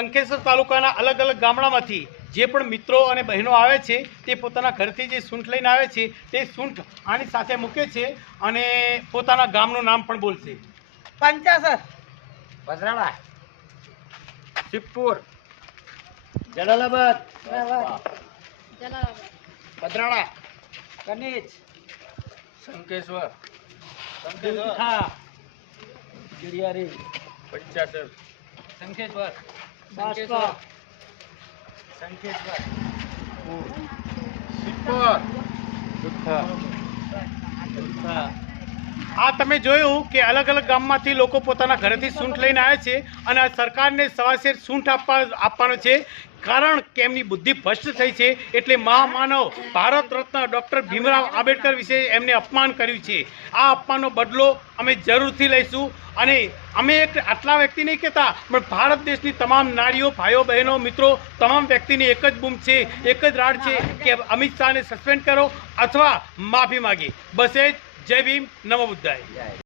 અંકલેશ્વર તાલુકાના અલગ અલગ ગામડામાંથી જે પણ મિત્રો અને બહેનો આવે છે તે પોતાના ઘરથી જે સૂંઠ લઈને આવે છે તે સૂંઠ આની સાથે મૂકે છે અને પોતાના ગામનું નામ પણ બોલશે. પંચાસર. વજરાળા સિદ્ધપુર. જલાલાબાદ. ભદ્રાળા કનીજ. શંકેશ્વર હા ગિરિયારી પંચાસર. શંખેશ્વર બાસ્કો શંકેશ્વર સિદ્ધપુર આ તમે જોયું કે અલગ અલગ ગામમાંથી લોકો પોતાના ઘરેથી સૂંઠ લઈને આવે છે અને આ સરકારને સવાશેર સૂંઠ આપવા આપવાનો છે. કારણ કે એમની બુદ્ધિ ભ્રષ્ટ થઈ છે એટલે મહામાનવ ભારત રત્ન ડૉક્ટર ભીમરાવ આંબેડકર વિશે એમને અપમાન કર્યું છે. આ અપમાનનો બદલો અમે જરૂરથી લઈશું અને અમે એક આટલા વ્યક્તિ નહીં કહેતા, પણ ભારત દેશની તમામ નારીઓ, ભાઈઓ, બહેનો, મિત્રો, તમામ વ્યક્તિની એક જ બૂમ છે, એક જ રાડ છે કે અમિત શાહને સસ્પેન્ડ કરો અથવા માફી માગી. બસ એ જ જય ભીમ નમો બુદ્ધાય.